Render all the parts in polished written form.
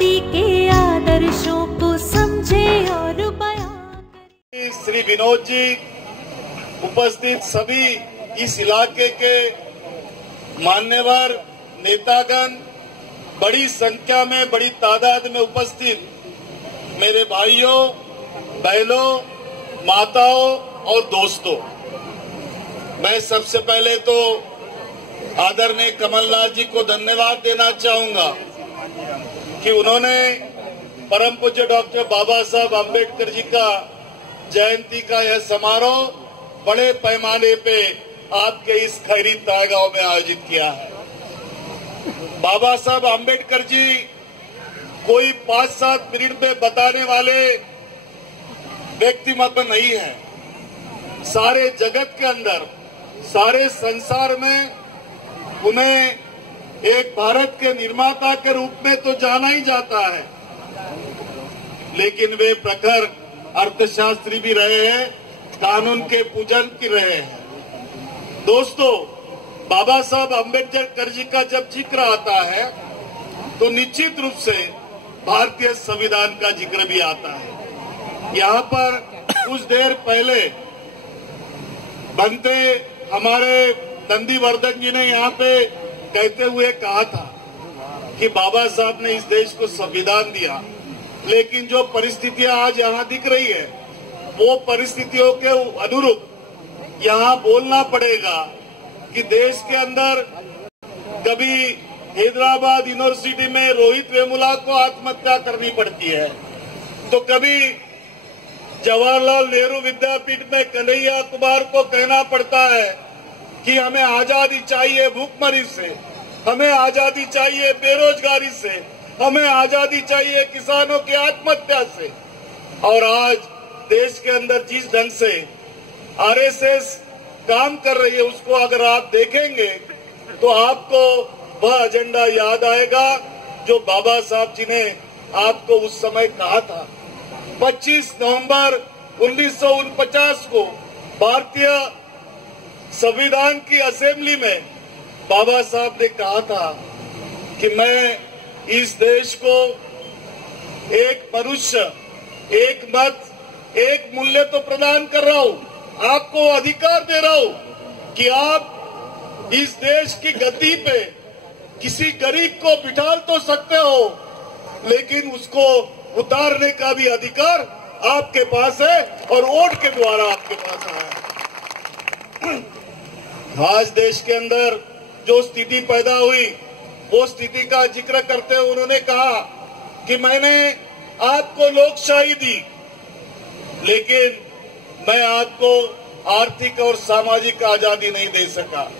क्रांति के आदर्शों को समझे और बयां करे। श्री विनोद जी, उपस्थित सभी इस इलाके के मान्यवर नेतागण, बड़ी संख्या में, बड़ी तादाद में उपस्थित मेरे भाइयों, बहनों, माताओं और दोस्तों, मैं सबसे पहले तो आदरणीय कमलनाथ जी को धन्यवाद देना चाहूंगा कि उन्होंने परम पूज्य डॉक्टर बाबा साहब अम्बेडकर जी का जयंती का यह समारोह बड़े पैमाने पे आपके इस खैरी तागांव में आयोजित किया है। बाबा साहब अम्बेडकर जी कोई 5-7 मिनट में बताने वाले व्यक्तिमत्व नहीं है। सारे जगत के अंदर, सारे संसार में उन्हें एक भारत के निर्माता के रूप में तो जाना ही जाता है, लेकिन वे प्रखर अर्थशास्त्री भी रहे हैं, कानून के पूजन भी रहे हैं। दोस्तों, बाबा साहब अम्बेडकर जी का जब जिक्र आता है तो निश्चित रूप से भारतीय संविधान का जिक्र भी आता है। यहाँ पर कुछ देर पहले बनते हमारे नंदीवर्धन जी ने यहाँ पे कहते हुए कहा था कि बाबा साहब ने इस देश को संविधान दिया, लेकिन जो परिस्थितियां आज यहाँ दिख रही है वो परिस्थितियों के अनुरूप यहाँ बोलना पड़ेगा कि देश के अंदर कभी हैदराबाद यूनिवर्सिटी में रोहित वेमुला को आत्महत्या करनी पड़ती है, तो कभी जवाहरलाल नेहरू विद्यापीठ में कन्हैया कुमार को कहना पड़ता है कि हमें आजादी चाहिए भूखमरी से, हमें आजादी चाहिए बेरोजगारी से, हमें आजादी चाहिए किसानों की आत्महत्या से। और आज देश के अंदर जिस ढंग से आरएसएस काम कर रही है, उसको अगर आप देखेंगे तो आपको वह एजेंडा याद आएगा जो बाबा साहब जी ने आपको उस समय कहा था। 25 नवंबर 1949 को भारतीय संविधान की असेंबली में बाबा साहब ने कहा था कि मैं इस देश को एक मनुष्य, एक मत, एक मूल्य तो प्रदान कर रहा हूं, आपको अधिकार दे रहा हूं कि आप इस देश की गद्दी पे किसी गरीब को बिठा तो सकते हो, लेकिन उसको उतारने का भी अधिकार आपके पास है और वोट के द्वारा आपके पास आया है। आज देश के अंदर जो स्थिति पैदा हुई, वो स्थिति का जिक्र करते हुए उन्होंने कहा कि मैंने आपको लोकशाही दी, लेकिन मैं आपको आर्थिक और सामाजिक आजादी नहीं दे सका।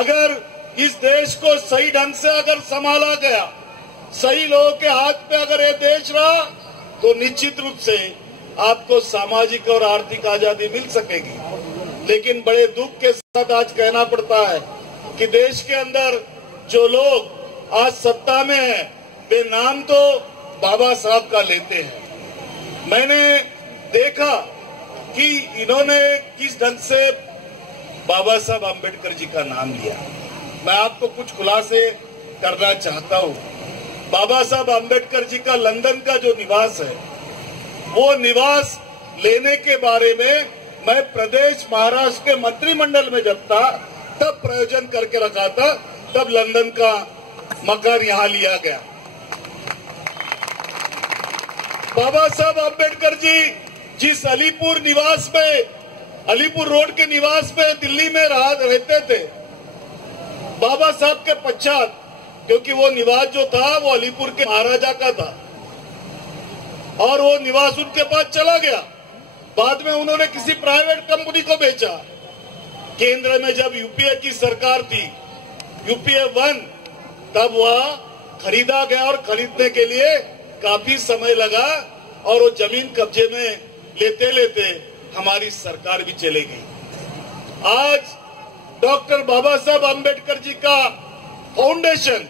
अगर इस देश को सही ढंग से अगर संभाला गया, सही लोगों के हाथ में अगर ये देश रहा, तो निश्चित रूप से आपको सामाजिक और आर्थिक आजादी मिल सकेगी। लेकिन बड़े दुख के साथ आज कहना पड़ता है कि देश के अंदर जो लोग आज सत्ता में हैं, वे नाम तो बाबा साहब का लेते हैं। मैंने देखा कि इन्होंने किस ढंग से बाबा साहब अम्बेडकर जी का नाम लिया। मैं आपको कुछ खुलासे करना चाहता हूँ। बाबा साहब अम्बेडकर जी का लंदन का जो निवास है, वो निवास लेने के बारे में मैं प्रदेश महाराष्ट्र के मंत्रिमंडल में जब था तब प्रयोजन करके रखा था, तब लंदन का मकान यहाँ लिया गया। बाबा साहब अम्बेडकर जी जिस अलीपुर निवास में, अलीपुर रोड के निवास में दिल्ली में रहते थे, बाबा साहब के पश्चात, क्योंकि वो निवास जो था वो अलीपुर के महाराजा का था और वो निवास उनके पास चला गया। बाद में उन्होंने किसी प्राइवेट कंपनी को बेचा। केंद्र में जब यूपीए की सरकार थी, यूपीए 1, तब वह खरीदा गया और खरीदने के लिए काफी समय लगा और वो जमीन कब्जे में लेते लेते हमारी सरकार भी चली गई। आज डॉक्टर बाबा साहब अम्बेडकर जी का फाउंडेशन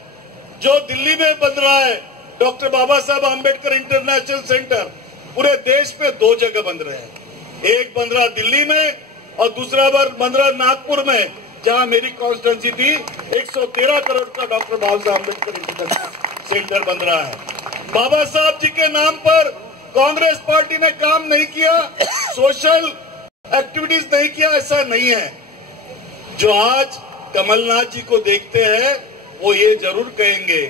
जो दिल्ली में बन रहा है, डॉक्टर बाबा साहब अम्बेडकर इंटरनेशनल सेंटर, पूरे देश में 2 जगह बन रहे हैं। एक बन रहा दिल्ली में और दूसरा बन रहा नागपुर में, जहां मेरी कॉन्स्टिट्यूंसी थी। 113 करोड़ का डॉक्टर बाबा साहब अम्बेडकर इंटरनेशनल सेंटर बन रहा है। बाबा साहब जी के नाम पर कांग्रेस पार्टी ने काम नहीं किया, सोशल एक्टिविटीज नहीं किया, ऐसा नहीं है। जो आज कमलनाथ जी को देखते हैं वो ये जरूर कहेंगे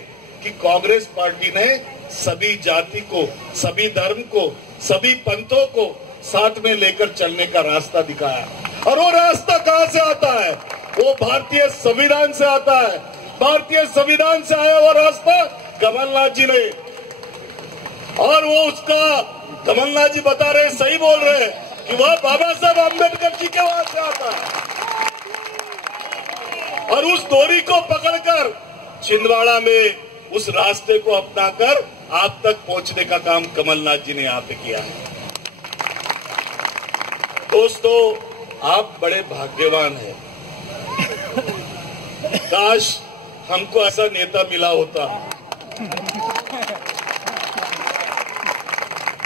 कि कांग्रेस पार्टी ने सभी जाति को, सभी धर्म को, सभी पंथों को साथ में लेकर चलने का रास्ता दिखाया। और वो रास्ता कहां से आता है? वो भारतीय संविधान से आता है। भारतीय संविधान से आया हुआ रास्ता कमलनाथ जी ने, और वो उसका कमलनाथ जी बता रहे, सही बोल रहे हैं कि वह बाबा साहब आम्बेडकर जी के वहां से आता है। और उस डोरी को पकड़कर छिंदवाड़ा में उस रास्ते को अपनाकर आप तक पहुंचने का काम कमलनाथ जी ने यहाँ पे किया है। दोस्तों, आप बड़े भाग्यवान हैं। काश हमको ऐसा नेता मिला होता।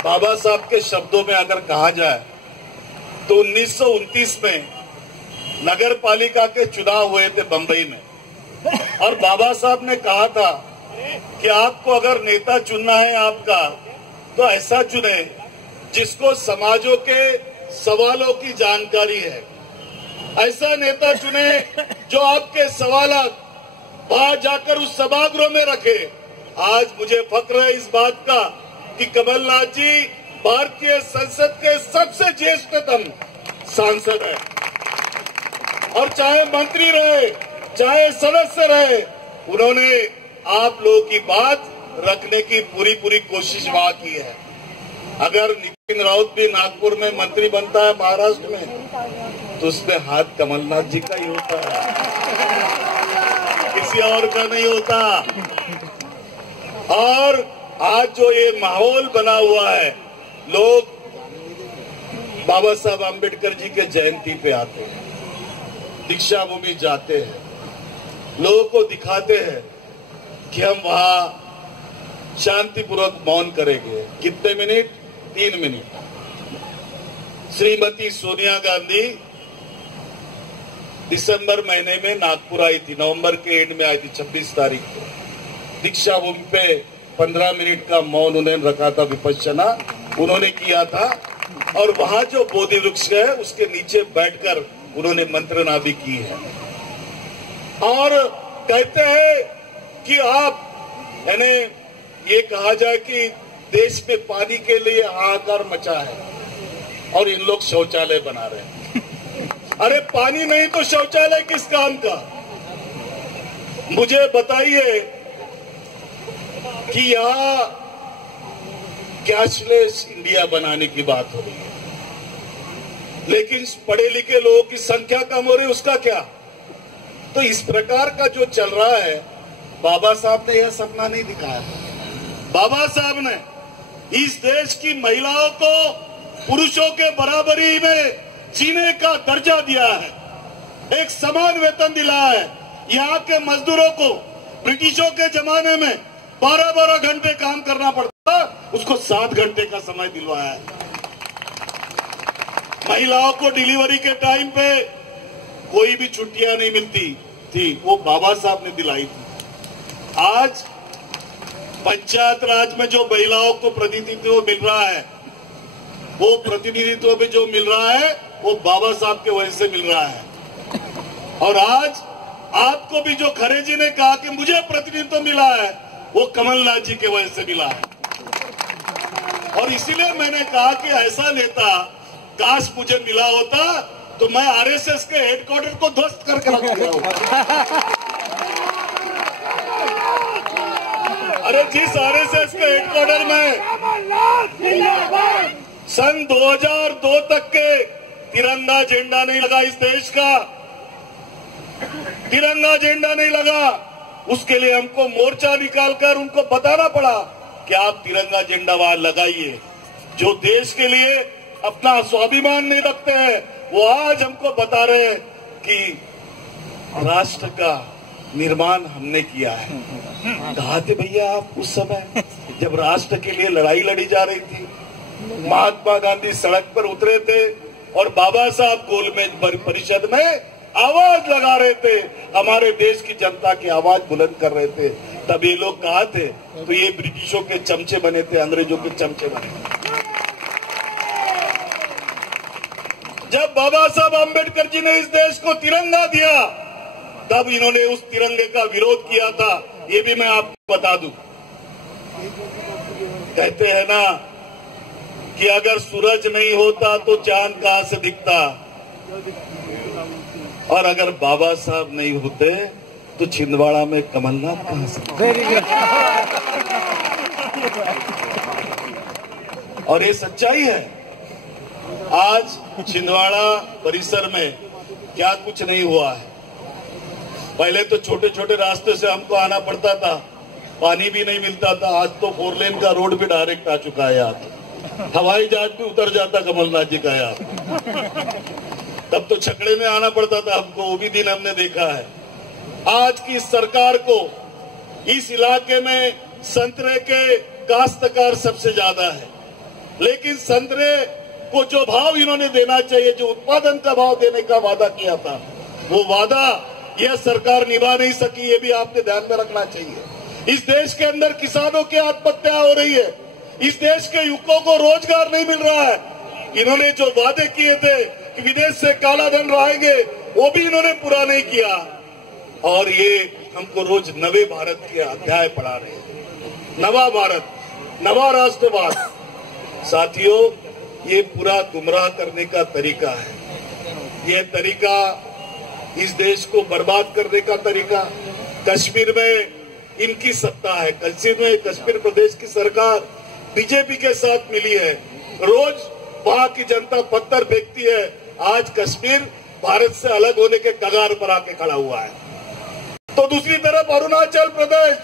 बाबा साहब के शब्दों में अगर कहा जाए तो 1929 में नगर पालिका के चुनाव हुए थे बंबई में, और बाबा साहब ने कहा था कि आपको अगर नेता चुनना है आपका, तो ऐसा चुने जिसको समाजों के सवालों की जानकारी है। ऐसा नेता चुने जो आपके सवालात बाहर जाकर उस सभागृह में रखे। आज मुझे फक्र है इस बात का कि कमलनाथ जी भारतीय संसद के सबसे ज्येष्ठतम सांसद है, और चाहे मंत्री रहे, चाहे सदस्य रहे, उन्होंने आप लोगों की बात रखने की पूरी कोशिश वहां की है। अगर नितिन राउत भी नागपुर में मंत्री बनता है महाराष्ट्र में, तो उसमें हाथ कमलनाथ जी का ही होता है, किसी और का नहीं होता। और आज जो ये माहौल बना हुआ है, लोग बाबा साहब आम्बेडकर जी के जयंती पे आते हैं, दीक्षा भूमि जाते हैं, लोगों को दिखाते हैं कि हम वहां शांतिपूर्वक मौन करेंगे। कितने मिनट? 3 मिनट। श्रीमती सोनिया गांधी दिसंबर महीने में नागपुर आई थी, नवंबर के एंड में आई थी, 26 तारीख को। दीक्षा भूमि पे 15 मिनट का मौन उन्होंने रखा था, विपश्यना उन्होंने किया था, और वहां जो बोधि वृक्ष है उसके नीचे बैठकर उन्होंने मंत्रणा भी की है। और कहते हैं कि आप, यानी ये कहा जाए कि देश में पानी के लिए हाहाकार मचा है और इन लोग शौचालय बना रहे हैं। अरे पानी नहीं तो शौचालय किस काम का? मुझे बताइए कि यहाँ कैशलेस इंडिया बनाने की बात हो रही है, लेकिन पढ़े लिखे लोगों की संख्या कम हो रही है, उसका क्या? तो इस प्रकार का जो चल रहा है, बाबा साहब ने यह सपना नहीं दिखाया। बाबा साहब ने इस देश की महिलाओं को पुरुषों के बराबरी में जीने का दर्जा दिया है, एक समान वेतन दिलाया है। यहाँ के मजदूरों को ब्रिटिशों के जमाने में 12-12 घंटे काम करना पड़ता, उसको 7 घंटे का समय दिलवाया है। महिलाओं को डिलीवरी के टाइम पे कोई भी छुट्टियां नहीं मिलती थी, वो बाबा साहब ने दिलाई थी। आज पंचायत राज में जो महिलाओं को प्रतिनिधित्व मिल रहा है, वो प्रतिनिधित्व भी जो मिल रहा है वो बाबा साहब के वजह से मिल रहा है। और आज आपको भी जो खरे जी ने कहा कि मुझे प्रतिनिधित्व मिला है, वो कमलनाथ जी के वजह से मिला है। और इसीलिए मैंने कहा कि ऐसा नेता काश मुझे मिला होता तो मैं आरएसएस के हेडक्वार्टर को ध्वस्त करके रख दिया होता। अरे जिस आरएसएस के हेडक्वार्टर में सन 2002 तक के तिरंगा झंडा नहीं लगा, इस देश का तिरंगा झंडा नहीं लगा, उसके लिए हमको मोर्चा निकालकर उनको बताना पड़ा कि आप तिरंगा झंडा वहां लगाइए। जो देश के लिए अपना स्वाभिमान नहीं रखते हैं, वो आज हमको बता रहे हैं कि राष्ट्र का निर्माण हमने किया है। कहा थे भैया आप उस समय जब राष्ट्र के लिए लड़ाई लड़ी जा रही थी? महात्मा गांधी सड़क पर उतरे थे और बाबा साहब गोलमेज परिषद में आवाज लगा रहे थे, हमारे देश की जनता की आवाज बुलंद कर रहे थे तब ये लोग कहाँ थे? तो ये ब्रिटिशों के चमचे बने थे, अंग्रेजों के चमचे बने थे। जब बाबा साहब आम्बेडकर जी ने इस देश को तिरंगा दिया, तब इन्होंने उस तिरंगे का विरोध किया था। ये भी मैं आपको बता दूं। कहते हैं ना कि अगर सूरज नहीं होता तो चांद कहां से दिखता, और अगर बाबा साहब नहीं होते तो छिंदवाड़ा में कमलनाथ कहां से? और ये सच्चाई है। आज छिंदवाड़ा परिसर में क्या कुछ नहीं हुआ है। पहले तो छोटे छोटे रास्ते से हमको आना पड़ता था, पानी भी नहीं मिलता था। आज तो 4 लेन का रोड भी डायरेक्ट आ चुका है। यहाँ हवाई जहाज भी उतर जाता कमलनाथ जी का। यहाँ तब तो छकड़े में आना पड़ता था हमको, वो भी दिन हमने देखा है। आज की सरकार को इस इलाके में संतरे के काश्तकार सबसे ज्यादा है, लेकिन संतरे को जो भाव इन्होंने देना चाहिए, जो उत्पादन का भाव देने का वादा किया था, वो वादा यह सरकार निभा नहीं सकी। ये भी आपने ध्यान में रखना चाहिए। इस देश के अंदर किसानों की आत्महत्या हो रही है। इस देश के युवकों को रोजगार नहीं मिल रहा है। इन्होंने जो वादे किए थे कि विदेश से काला धन लाएंगे, वो भी इन्होंने पूरा नहीं किया। और ये हमको रोज नवे भारत के अध्याय पढ़ा रहे हैं। नवा भारत, नवा राष्ट्रवाद। साथियों, ये पूरा गुमराह करने का तरीका है। ये तरीका इस देश को बर्बाद करने का तरीका। कश्मीर में इनकी सत्ता है। कश्मीर प्रदेश की सरकार बीजेपी के साथ मिली है। रोज वहां की जनता पत्थर फेंकती है। आज कश्मीर भारत से अलग होने के कगार पर आके खड़ा हुआ है। तो दूसरी तरफ अरुणाचल प्रदेश,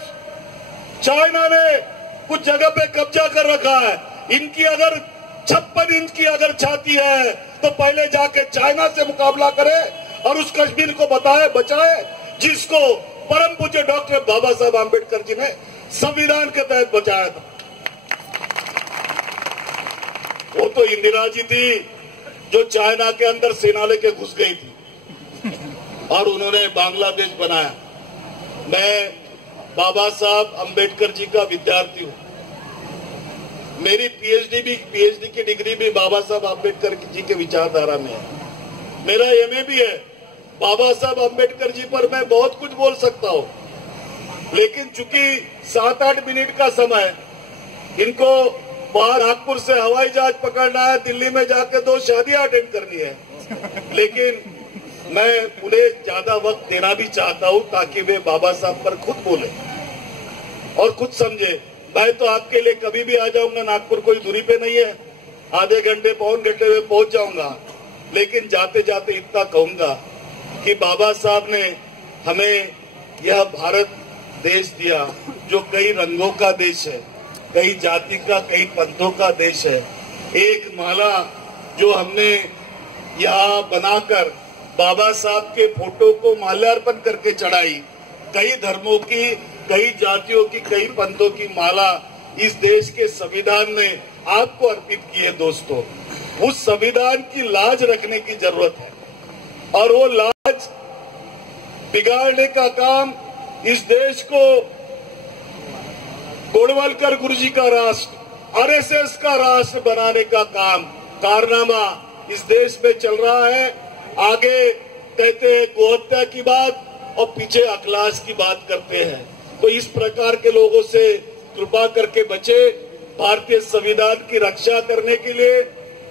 चाइना ने कुछ जगह पे कब्जा कर रखा है। इनकी अगर 56 इंच की अगर छाती है तो पहले जाके चाइना से मुकाबला करे और उस कश्मीर को बचाए जिसको परम पूज्य डॉक्टर बाबा साहब आम्बेडकर जी ने संविधान के तहत बचाया था। वो तो इंदिरा जी थी जो चाइना के अंदर सेना लेके घुस गई थी और उन्होंने बांग्लादेश बनाया। मैं बाबा साहब आम्बेडकर जी का विद्यार्थी हूं। मेरी पीएचडी की डिग्री भी बाबा साहब आम्बेडकर जी के विचारधारा में है। मेरा एमए भी है। बाबा साहब आम्बेडकर जी पर मैं बहुत कुछ बोल सकता हूं, लेकिन चूंकि 7-8 मिनट का समय, इनको बाहर नागपुर से हवाई जहाज पकड़ना है, दिल्ली में जाकर 2 शादियां अटेंड करनी है, लेकिन मैं उन्हें ज्यादा वक्त देना भी चाहता हूं ताकि वे बाबा साहब पर खुद बोले और खुद समझे। मैं तो आपके लिए कभी भी आ जाऊंगा, नागपुर कोई दूरी पे नहीं है, आधे घंटे पौन घंटे में पहुंच जाऊंगा, लेकिन जाते जाते इतना कहूंगा कि बाबा साहब ने हमें यह भारत देश दिया जो कई रंगों का देश है, कई जाति का, कई पंथों का देश है। एक माला जो हमने यहाँ बनाकर बाबा साहब के फोटो को माल्यार्पण करके चढ़ाई, कई धर्मों की, कई जातियों की, कई पंथों की माला इस देश के संविधान ने आपको अर्पित की है। दोस्तों, उस संविधान की लाज रखने की जरूरत है और वो लाज बिगाड़ने का काम इस देश को गोडवालकर गुरुजी का राष्ट्र, आरएसएस का राष्ट्र बनाने का कारनामा इस देश में चल रहा है। आगे कहते हैं गोहत्या की बात और पीछे अखिलाश की बात करते हैं। तो इस प्रकार के लोगों से कृपा करके बचे। भारतीय संविधान की रक्षा करने के लिए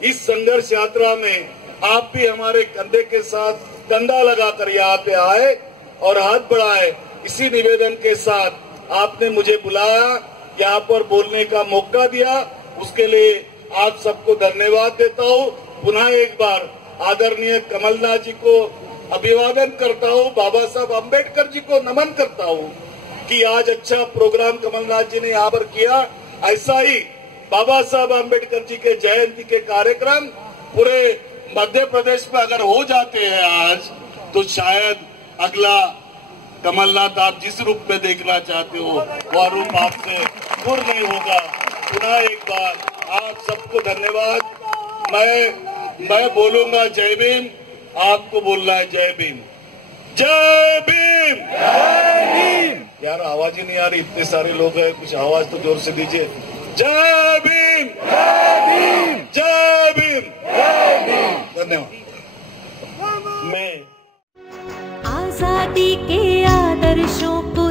इस संघर्ष यात्रा में आप भी हमारे कंधे के साथ कंधा लगाकर यहाँ पे आए और हाथ बढ़ाए। इसी निवेदन के साथ आपने मुझे बुलाया, यहाँ पर बोलने का मौका दिया, उसके लिए आप सबको धन्यवाद देता हूँ। पुनः एक बार आदरणीय कमलनाथ जी को अभिवादन करता हूँ, बाबा साहब आम्बेडकर जी को नमन करता हूँ कि आज अच्छा प्रोग्राम कमलनाथ जी ने यहाँ पर किया। ऐसा ही बाबा साहब आम्बेडकर जी के जयंती के कार्यक्रम पूरे मध्य प्रदेश में अगर हो जाते हैं आज, तो शायद अगला कमलनाथ आप जिस रूप में देखना चाहते हो वह रूप आपसे दूर नहीं होगा। पुनः एक बार आप सबको धन्यवाद। मैं बोलूंगा जय भीम, आपको बोलना है जय भीम। जय भीम, जय भीम। यार आवाज ही नहीं आ रही, इतने सारे लोग हैं, कुछ आवाज तो जोर से दीजिए। जय भीम, जय भीम, जय भीम, जय भीम। धन्यवाद। आजादी के आदर्शों को